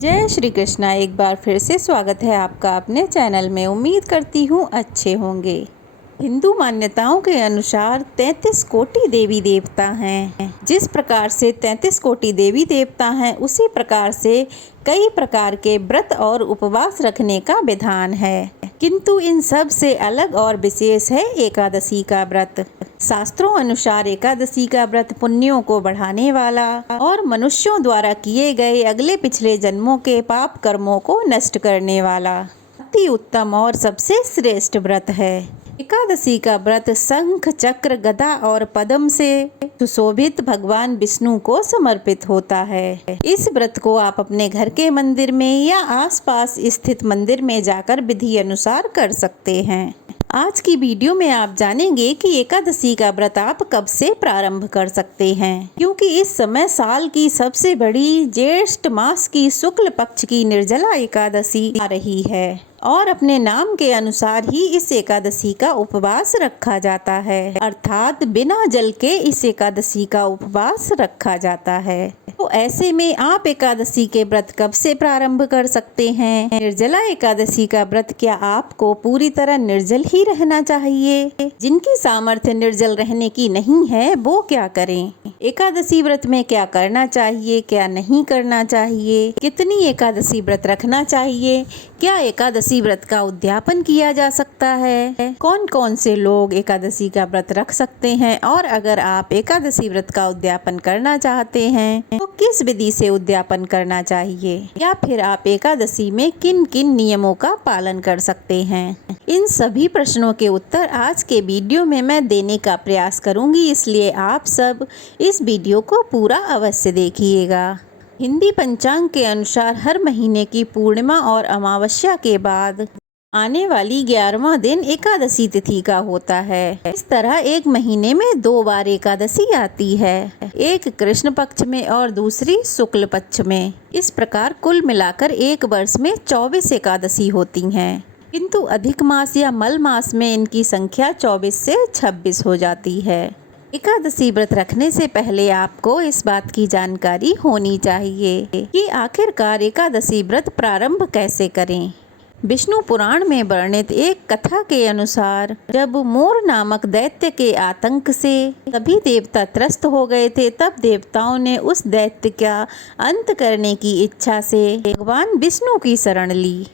जय श्री कृष्णा। एक बार फिर से स्वागत है आपका अपने चैनल में। उम्मीद करती हूँ अच्छे होंगे। हिंदू मान्यताओं के अनुसार 33 कोटि देवी देवता हैं। जिस प्रकार से 33 कोटि देवी देवता हैं, उसी प्रकार से कई प्रकार के व्रत और उपवास रखने का विधान है, किंतु इन सब से अलग और विशेष है एकादशी का व्रत। शास्त्रों अनुसार एकादशी का व्रत पुण्यों को बढ़ाने वाला और मनुष्यों द्वारा किए गए अगले पिछले जन्मों के पाप कर्मों को नष्ट करने वाला अति उत्तम और सबसे श्रेष्ठ व्रत है। एकादशी का व्रत शंख, चक्र, गदा और पद्म से सुशोभित भगवान विष्णु को समर्पित होता है। इस व्रत को आप अपने घर के मंदिर में या आसपास स्थित मंदिर में जाकर विधि अनुसार कर सकते हैं। आज की वीडियो में आप जानेंगे कि एकादशी का व्रत आप कब से प्रारंभ कर सकते हैं, क्योंकि इस समय साल की सबसे बड़ी ज्येष्ठ मास की शुक्ल पक्ष की निर्जला एकादशी आ रही है और अपने नाम के अनुसार ही इस एकादशी का उपवास रखा जाता है, अर्थात बिना जल के इस एकादशी का उपवास रखा जाता है। तो ऐसे में आप एकादशी के व्रत कब से प्रारंभ कर सकते हैं? निर्जला एकादशी का व्रत क्या आपको पूरी तरह निर्जल ही रहना चाहिए? जिनकी सामर्थ्य निर्जल रहने की नहीं है, वो क्या करें? एकादशी व्रत में क्या करना चाहिए, क्या नहीं करना चाहिए? कितनी एकादशी व्रत रखना चाहिए? क्या एकादशी व्रत का उद्यापन किया जा सकता है? कौन कौन से लोग एकादशी का व्रत रख सकते हैं? और अगर आप एकादशी व्रत का उद्यापन करना चाहते हैं तो किस विधि से उद्यापन करना चाहिए, या फिर आप एकादशी में किन किन नियमों का पालन कर सकते हैं? इन सभी प्रश्नों के उत्तर आज के वीडियो में मैं देने का प्रयास करूंगी, इसलिए आप सब इस वीडियो को पूरा अवश्य देखिएगा। हिंदी पंचांग के अनुसार हर महीने की पूर्णिमा और अमावस्या के बाद आने वाली 11वां दिन एकादशी तिथि का होता है। इस तरह एक महीने में 2 बार एकादशी आती है, एक कृष्ण पक्ष में और दूसरी शुक्ल पक्ष में। इस प्रकार कुल मिलाकर एक वर्ष में 24 एकादशी होती हैं, किंतु अधिक मास या मल मास में इनकी संख्या 24 से 26 हो जाती है। एकादशी व्रत रखने से पहले आपको इस बात की जानकारी होनी चाहिए कि आखिरकार एकादशी व्रत प्रारंभ कैसे करें। विष्णु पुराण में वर्णित एक कथा के अनुसार जब मोर नामक दैत्य के आतंक से सभी देवता त्रस्त हो गए थे, तब देवताओं ने उस दैत्य का अंत करने की इच्छा से भगवान विष्णु की शरण ली।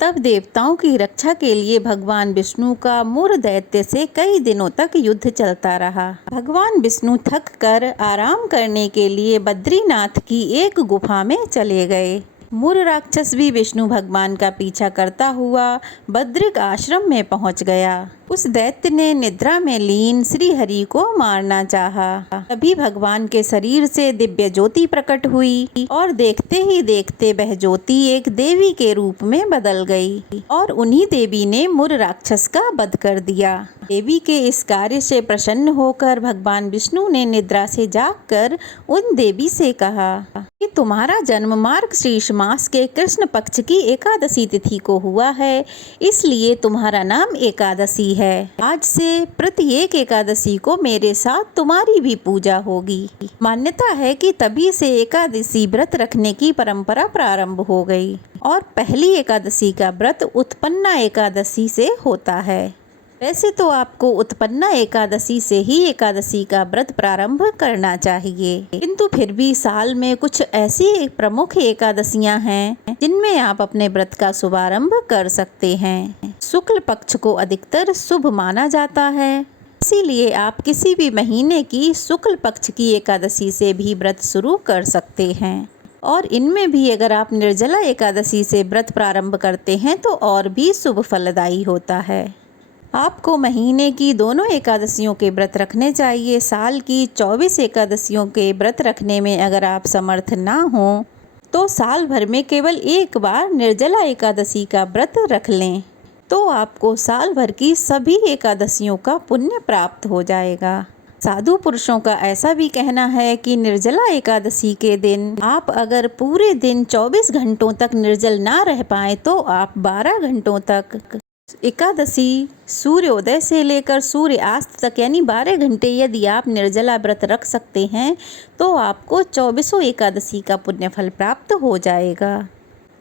तब देवताओं की रक्षा के लिए भगवान विष्णु का मोर दैत्य से कई दिनों तक युद्ध चलता रहा। भगवान विष्णु थक कर आराम करने के लिए बद्रीनाथ की एक गुफा में चले गए। मुर राक्षस भी विष्णु भगवान का पीछा करता हुआ बद्रिक आश्रम में पहुंच गया। उस दैत्य ने निद्रा में लीन श्री हरि को मारना चाहा। तभी भगवान के शरीर से दिव्य ज्योति प्रकट हुई और देखते ही देखते वह ज्योति एक देवी के रूप में बदल गई और उन्हीं देवी ने मुर राक्षस का वध कर दिया। देवी के इस कार्य से प्रसन्न होकर भगवान विष्णु ने निद्रा से जागकर उन देवी से कहा कि तुम्हारा जन्म मार्गशीर्ष मास के कृष्ण पक्ष की एकादशी तिथि को हुआ है, इसलिए तुम्हारा नाम एकादशी है। आज से प्रत्येक एकादशी को मेरे साथ तुम्हारी भी पूजा होगी। मान्यता है कि तभी से एकादशी व्रत रखने की परंपरा प्रारंभ हो गई और पहली एकादशी का व्रत उत्पन्ना एकादशी से होता है। वैसे तो आपको उत्पन्ना एकादशी से ही एकादशी का व्रत प्रारंभ करना चाहिए, किंतु फिर भी साल में कुछ ऐसी प्रमुख एकादशियां हैं जिनमें आप अपने व्रत का शुभारंभ कर सकते हैं। शुक्ल पक्ष को अधिकतर शुभ माना जाता है, इसीलिए आप किसी भी महीने की शुक्ल पक्ष की एकादशी से भी व्रत शुरू कर सकते हैं। और इनमें भी अगर आप निर्जला एकादशी से व्रत प्रारंभ करते हैं तो और भी शुभ फलदायी होता है। आपको महीने की दोनों एकादशियों के व्रत रखने चाहिए। साल की 24 एकादशियों के व्रत रखने में अगर आप समर्थ ना हो तो साल भर में केवल एक बार निर्जला एकादशी का व्रत रख लें, तो आपको साल भर की सभी एकादशियों का पुण्य प्राप्त हो जाएगा। साधु पुरुषों का ऐसा भी कहना है कि निर्जला एकादशी के दिन आप अगर पूरे दिन 24 घंटों तक निर्जल ना रह पाए तो आप 12 घंटों तक एकादशी सूर्योदय से लेकर सूर्यास्त तक यानी 12 घंटे यदि आप निर्जला व्रत रख सकते हैं तो आपको 24 एकादशी का पुण्य फल प्राप्त हो जाएगा।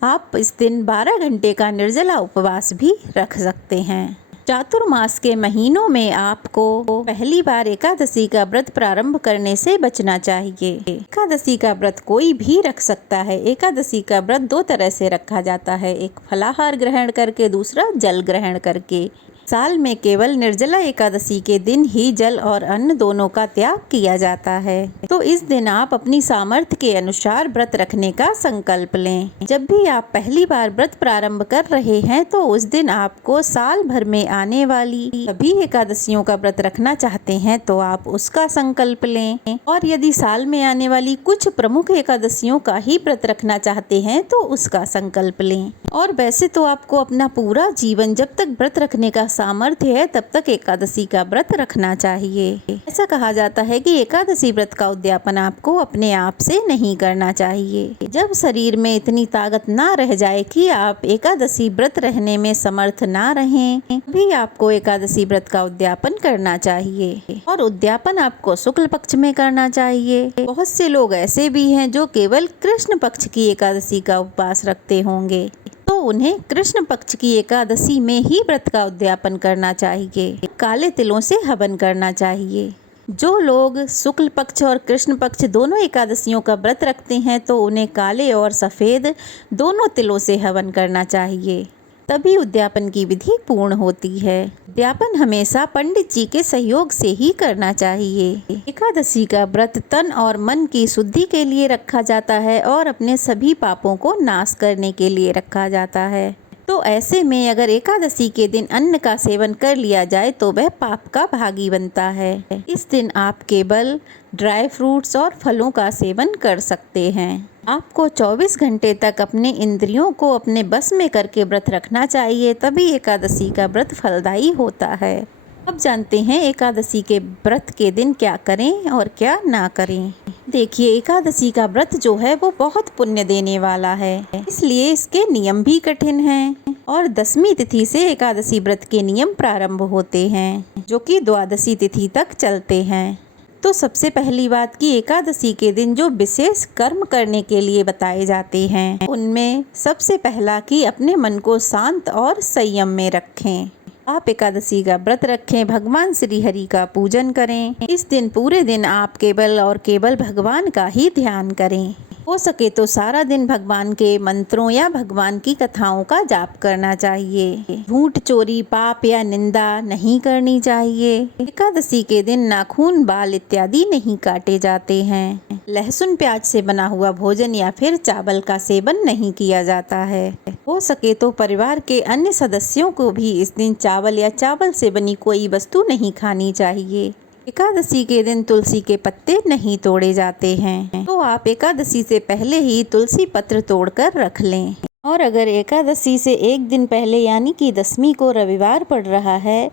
आप इस दिन 12 घंटे का निर्जला उपवास भी रख सकते हैं। चातुर्मास के महीनों में आपको पहली बार एकादशी का व्रत प्रारंभ करने से बचना चाहिए। एकादशी का व्रत कोई भी रख सकता है। एकादशी का व्रत दो तरह से रखा जाता है, एक फलाहार ग्रहण करके, दूसरा जल ग्रहण करके। साल में केवल निर्जला एकादशी के दिन ही जल और अन्न दोनों का त्याग किया जाता है। तो इस दिन आप अपनी सामर्थ्य के अनुसार व्रत रखने का संकल्प लें। जब भी आप पहली बार व्रत प्रारंभ कर रहे हैं तो उस दिन आपको साल भर में आने वाली सभी एकादशियों का व्रत रखना चाहते हैं तो आप उसका संकल्प लें, और यदि साल में आने वाली कुछ प्रमुख एकादशियों का ही व्रत रखना चाहते हैं तो उसका संकल्प लें। और वैसे तो आपको अपना पूरा जीवन जब तक व्रत रखने का सामर्थ्य है तब तक एकादशी का व्रत रखना चाहिए। ऐसा कहा जाता है कि एकादशी व्रत का उद्यापन आपको अपने आप से नहीं करना चाहिए। जब शरीर में इतनी ताकत ना रह जाए कि आप एकादशी व्रत रहने में समर्थ ना रहें, भी आपको एकादशी व्रत का उद्यापन करना चाहिए। और उद्यापन आपको शुक्ल पक्ष में करना चाहिए। बहुत से लोग ऐसे भी हैं जो केवल कृष्ण पक्ष की एकादशी का उपवास रखते होंगे, तो उन्हें कृष्ण पक्ष की एकादशी में ही व्रत का उद्यापन करना चाहिए। काले तिलों से हवन करना चाहिए। जो लोग शुक्ल पक्ष और कृष्ण पक्ष दोनों एकादशियों का व्रत रखते हैं तो उन्हें काले और सफ़ेद दोनों तिलों से हवन करना चाहिए, तभी उद्यापन की विधि पूर्ण होती है। उद्यापन हमेशा पंडित जी के सहयोग से ही करना चाहिए। एकादशी का व्रत तन और मन की शुद्धि के लिए रखा जाता है और अपने सभी पापों को नाश करने के लिए रखा जाता है। तो ऐसे में अगर एकादशी के दिन अन्न का सेवन कर लिया जाए तो वह पाप का भागी बनता है। इस दिन आप केवल ड्राई फ्रूट्स और फलों का सेवन कर सकते हैं। आपको 24 घंटे तक अपने इंद्रियों को अपने बस में करके व्रत रखना चाहिए, तभी एकादशी का व्रत फलदायी होता है। अब जानते हैं एकादशी के व्रत के दिन क्या करें और क्या ना करें। देखिए, एकादशी का व्रत जो है वो बहुत पुण्य देने वाला है, इसलिए इसके नियम भी कठिन हैं। और 10वीं तिथि से एकादशी व्रत के नियम प्रारंभ होते हैं, जो कि 12वीं तिथि तक चलते हैं। तो सबसे पहली बात कि एकादशी के दिन जो विशेष कर्म करने के लिए बताए जाते हैं, उनमें सबसे पहला कि अपने मन को शांत और संयम में रखें। आप एकादशी का व्रत रखें, भगवान श्री हरि का पूजन करें। इस दिन पूरे दिन आप केवल और केवल भगवान का ही ध्यान करें। हो सके तो सारा दिन भगवान के मंत्रों या भगवान की कथाओं का जाप करना चाहिए। झूठ, चोरी, पाप या निंदा नहीं करनी चाहिए। एकादशी के दिन नाखून, बाल इत्यादि नहीं काटे जाते हैं। लहसुन, प्याज से बना हुआ भोजन या फिर चावल का सेवन नहीं किया जाता है। हो सके तो परिवार के अन्य सदस्यों को भी इस दिन चावल या चावल से बनी कोई वस्तु नहीं खानी चाहिए। एकादशी के दिन तुलसी के पत्ते नहीं तोड़े जाते हैं, तो आप एकादशी से पहले ही तुलसी पत्र तोड़कर रख लें। और अगर एकादशी से एक दिन पहले यानी कि 10वीं को रविवार पड़ रहा है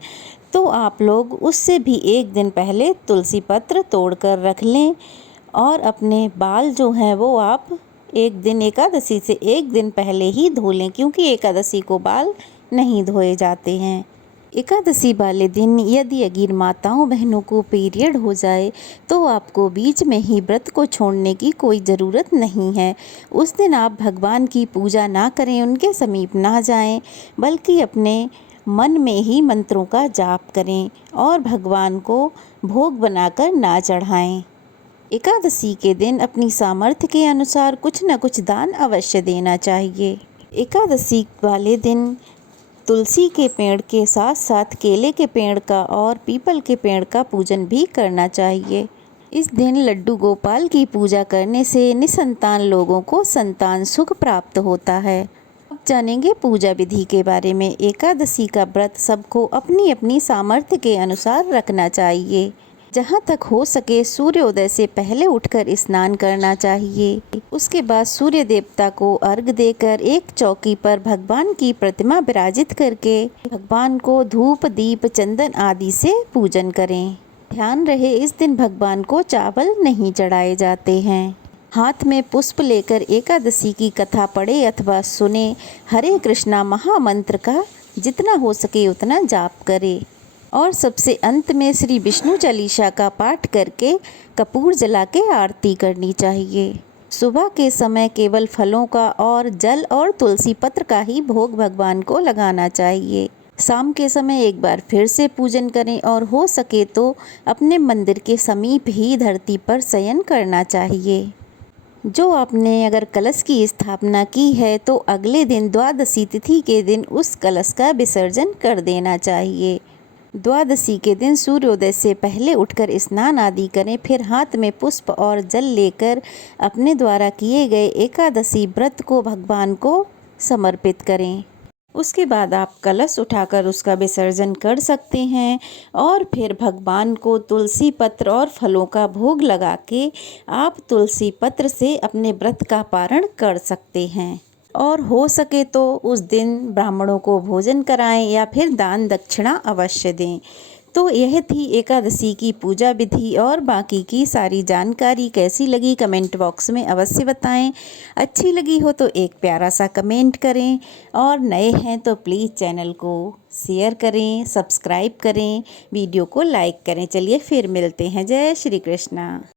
तो आप लोग उससे भी एक दिन पहले तुलसी पत्र तोड़कर रख लें। और अपने बाल जो हैं वो आप एक दिन एकादशी से एक दिन पहले ही धो लें, क्योंकि एकादशी को बाल नहीं धोए जाते हैं। एकादशी वाले दिन यदि अगर माताओं बहनों को पीरियड हो जाए तो आपको बीच में ही व्रत को छोड़ने की कोई ज़रूरत नहीं है। उस दिन आप भगवान की पूजा ना करें, उनके समीप ना जाएं, बल्कि अपने मन में ही मंत्रों का जाप करें और भगवान को भोग बनाकर ना चढ़ाएं। एकादशी के दिन अपनी सामर्थ्य के अनुसार कुछ न कुछ दान अवश्य देना चाहिए। एकादशी वाले दिन तुलसी के पेड़ के साथ साथ केले के पेड़ का और पीपल के पेड़ का पूजन भी करना चाहिए। इस दिन लड्डू गोपाल की पूजा करने से निसंतान लोगों को संतान सुख प्राप्त होता है। अब जानेंगे पूजा विधि के बारे में। एकादशी का व्रत सबको अपनी अपनी सामर्थ्य के अनुसार रखना चाहिए। जहाँ तक हो सके सूर्योदय से पहले उठकर स्नान करना चाहिए। उसके बाद सूर्य देवता को अर्घ्य देकर एक चौकी पर भगवान की प्रतिमा विराजित करके भगवान को धूप, दीप, चंदन आदि से पूजन करें। ध्यान रहे, इस दिन भगवान को चावल नहीं चढ़ाए जाते हैं। हाथ में पुष्प लेकर एकादशी की कथा पढ़े अथवा सुने। हरे कृष्णा महामंत्र का जितना हो सके उतना जाप करे और सबसे अंत में श्री विष्णु चालीसा का पाठ करके कपूर जला के आरती करनी चाहिए। सुबह के समय केवल फलों का और जल और तुलसी पत्र का ही भोग भगवान को लगाना चाहिए। शाम के समय एक बार फिर से पूजन करें और हो सके तो अपने मंदिर के समीप ही धरती पर शयन करना चाहिए। जो आपने अगर कलश की स्थापना की है तो अगले दिन द्वादशी तिथि के दिन उस कलश का विसर्जन कर देना चाहिए। द्वादशी के दिन सूर्योदय से पहले उठकर स्नान आदि करें, फिर हाथ में पुष्प और जल लेकर अपने द्वारा किए गए एकादशी व्रत को भगवान को समर्पित करें। उसके बाद आप कलश उठाकर उसका विसर्जन कर सकते हैं और फिर भगवान को तुलसी पत्र और फलों का भोग लगा के आप तुलसी पत्र से अपने व्रत का पारण कर सकते हैं। और हो सके तो उस दिन ब्राह्मणों को भोजन कराएं या फिर दान दक्षिणा अवश्य दें। तो यह थी एकादशी की पूजा विधि और बाकी की सारी जानकारी कैसी लगी कमेंट बॉक्स में अवश्य बताएं। अच्छी लगी हो तो एक प्यारा सा कमेंट करें और नए हैं तो प्लीज़ चैनल को शेयर करें, सब्सक्राइब करें, वीडियो को लाइक करें। चलिए फिर मिलते हैं। जय श्री कृष्णा।